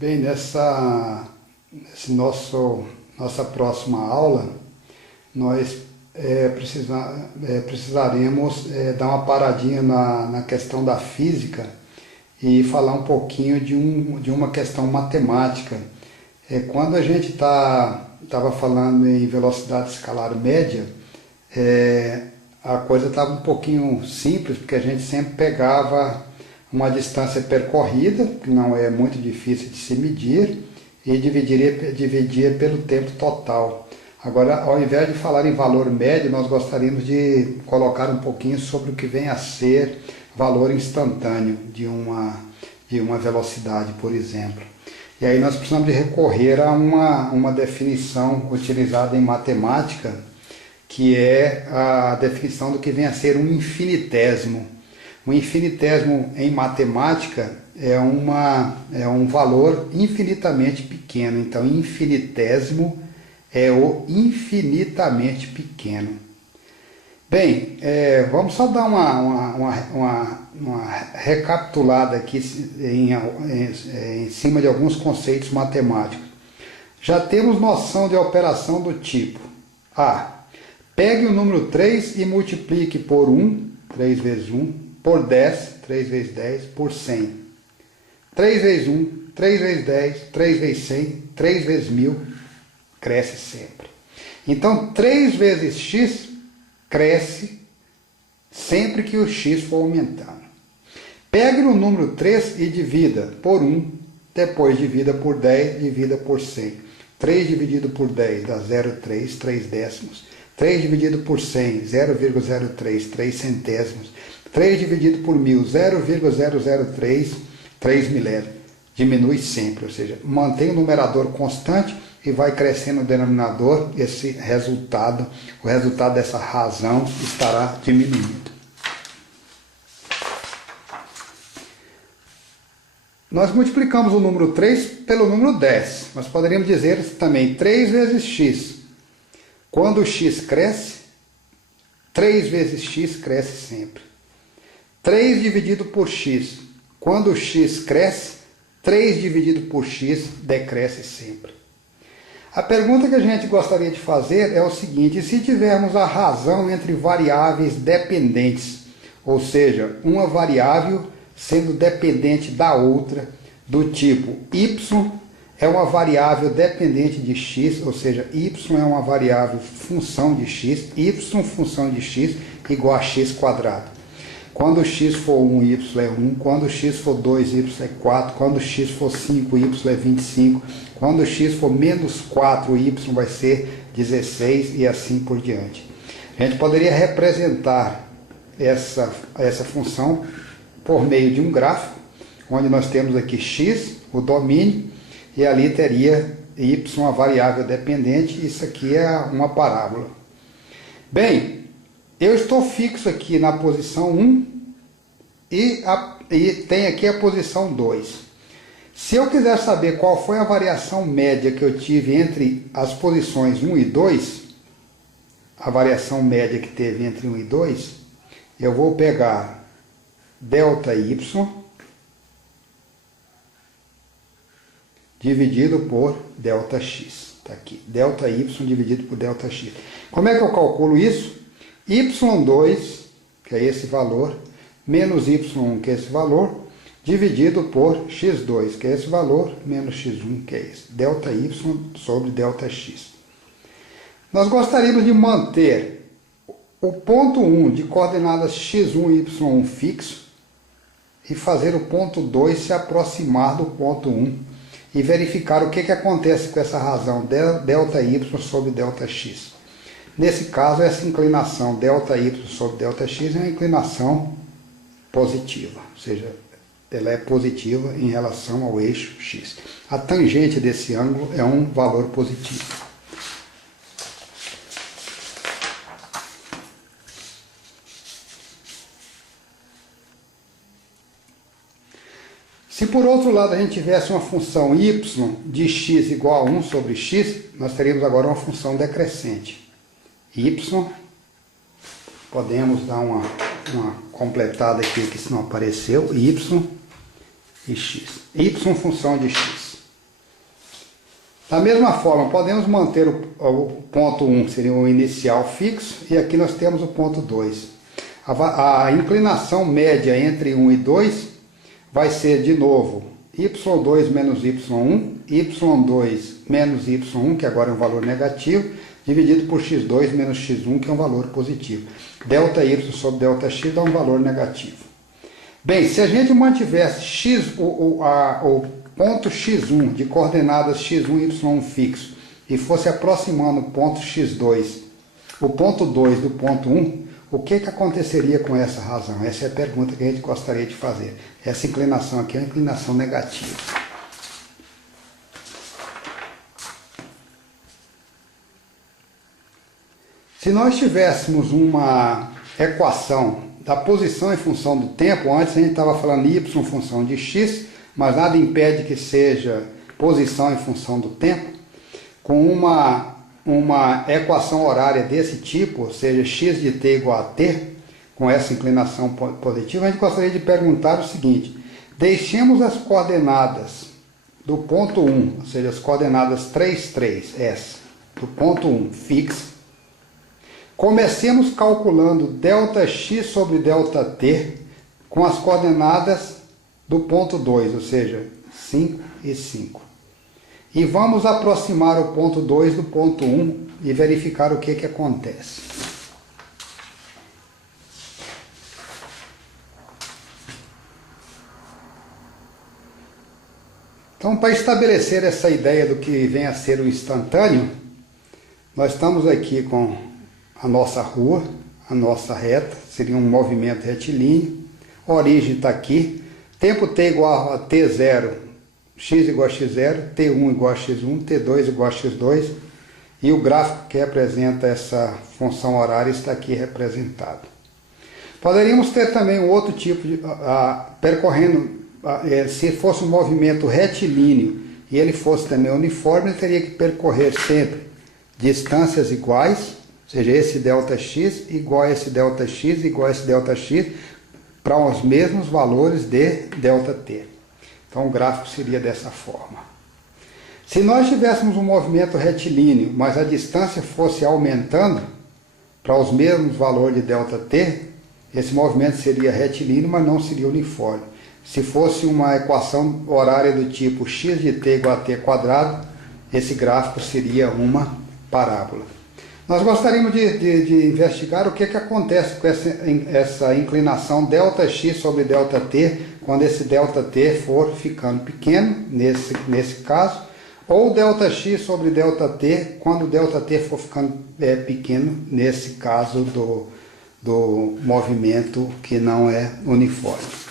Bem, nossa próxima aula, nós precisaremos dar uma paradinha na questão da física e falar um pouquinho de uma questão matemática. Quando a gente estava falando em velocidade escalar média, a coisa estava um pouquinho simples, porque a gente sempre pegava uma distância percorrida, que não é muito difícil de se medir, e dividia pelo tempo total. Agora, ao invés de falar em valor médio, nós gostaríamos de colocar um pouquinho sobre o que vem a ser valor instantâneo de uma velocidade, por exemplo. E aí nós precisamos de recorrer a uma definição utilizada em matemática, que é a definição do que vem a ser um infinitésimo. O infinitésimo em matemática é um valor infinitamente pequeno. Então, infinitésimo é o infinitamente pequeno. Bem, vamos só dar uma recapitulada aqui em cima de alguns conceitos matemáticos. Já temos noção de operação do tipo A. Pegue o número 3 e multiplique por 1, 3 vezes 1, por 10, 3 vezes 10, por 100. 3 vezes 1, 3 vezes 10, 3 vezes 100, 3 vezes 1000, cresce sempre. Então, 3 vezes x cresce sempre que o x for aumentando. Pegue o número 3 e divida por 1, depois divida por 10, divida por 100. 3 dividido por 10 dá 0,3, 3 décimos. 3 dividido por 100, 0,03, 3 centésimos. 3 dividido por 1000, 0,003, 3 milésimos. Diminui sempre, ou seja, mantém o numerador constante e vai crescendo o denominador. Esse resultado, o resultado dessa razão estará diminuindo. Nós multiplicamos o número 3 pelo número 10. Nós poderíamos dizer também 3 vezes x. Quando o x cresce, 3 vezes x cresce sempre. 3 dividido por x. Quando o x cresce, 3 dividido por x decresce sempre. A pergunta que a gente gostaria de fazer é o seguinte: se tivermos a razão entre variáveis dependentes, ou seja, uma variável sendo dependente da outra, do tipo y é uma variável dependente de x, ou seja, y é uma variável função de x, y função de x igual a x quadrado. Quando x for 1, y é 1. Quando x for 2, y é 4. Quando x for 5, y é 25. Quando x for menos 4, y vai ser 16 e assim por diante. A gente poderia representar essa função por meio de um gráfico, onde nós temos aqui x, o domínio, e ali teria y, uma variável dependente. Isso aqui é uma parábola. Bem, eu estou fixo aqui na posição 1 e tem aqui a posição 2. Se eu quiser saber qual foi a variação média que eu tive entre as posições 1 e 2, a variação média que teve entre 1 e 2, eu vou pegar ΔY dividido por ΔX. Está aqui, ΔY dividido por ΔX. Como é que eu calculo isso? Y2, que é esse valor, menos Y1, que é esse valor, dividido por X2, que é esse valor, menos X1, que é esse. ΔY sobre ΔX. Nós gostaríamos de manter o ponto 1 de coordenadas X1 e Y1 fixo e fazer o ponto 2 se aproximar do ponto 1 e verificar o que acontece com essa razão ΔY sobre ΔX. Nesse caso, essa inclinação ΔY sobre ΔX é uma inclinação positiva, ou seja, ela é positiva em relação ao eixo x. A tangente desse ângulo é um valor positivo. Se por outro lado a gente tivesse uma função y de x igual a 1 sobre x, nós teríamos agora uma função decrescente. Y, podemos dar uma completada aqui que se não apareceu, y e x. Y função de x. Da mesma forma, podemos manter o ponto 1, seria o inicial fixo, e aqui nós temos o ponto 2. A inclinação média entre 1 e 2 vai ser, de novo, y2 menos y1, y2 menos y1, que agora é um valor negativo, dividido por x2 menos x1, que é um valor positivo. Δy sobre Δx dá um valor negativo. Bem, se a gente mantivesse o ponto x1 de coordenadas x1 e y1 fixo e fosse aproximando o ponto x2, o ponto 2 do ponto 1, o que aconteceria com essa razão? Essa é a pergunta que a gente gostaria de fazer. Essa inclinação aqui é uma inclinação negativa. Se nós tivéssemos uma equação da posição em função do tempo, antes a gente estava falando y em função de x, mas nada impede que seja posição em função do tempo, com uma equação horária desse tipo, ou seja, x de t igual a t, com essa inclinação positiva, a gente gostaria de perguntar o seguinte: deixemos as coordenadas do ponto 1, ou seja, as coordenadas 3, 3, essa, do ponto 1 fixa. Comecemos calculando Δx sobre Δt com as coordenadas do ponto 2, ou seja, 5 e 5. E vamos aproximar o ponto 2 do ponto 1 e verificar o que acontece. Então, para estabelecer essa ideia do que vem a ser o instantâneo, nós estamos aqui com a nossa rua, a nossa reta, seria um movimento retilíneo, a origem está aqui, tempo t igual a t0, x igual a x0, t1 igual a x1, t2 igual a x2, e o gráfico que representa essa função horária está aqui representado. Poderíamos ter também um outro tipo de, percorrendo, se fosse um movimento retilíneo e ele fosse também uniforme, ele teria que percorrer sempre distâncias iguais, ou seja, esse Δx igual a esse Δx igual a esse Δx para os mesmos valores de Δt. Então o gráfico seria dessa forma. Se nós tivéssemos um movimento retilíneo, mas a distância fosse aumentando para os mesmos valores de Δt, esse movimento seria retilíneo, mas não seria uniforme. Se fosse uma equação horária do tipo x de t igual a t quadrado, esse gráfico seria uma parábola. Nós gostaríamos de investigar o que acontece com essa inclinação Δx sobre Δt, quando esse Δt for ficando pequeno, nesse caso, ou Δx sobre Δt, quando o Δt for ficando pequeno, nesse caso do movimento que não é uniforme.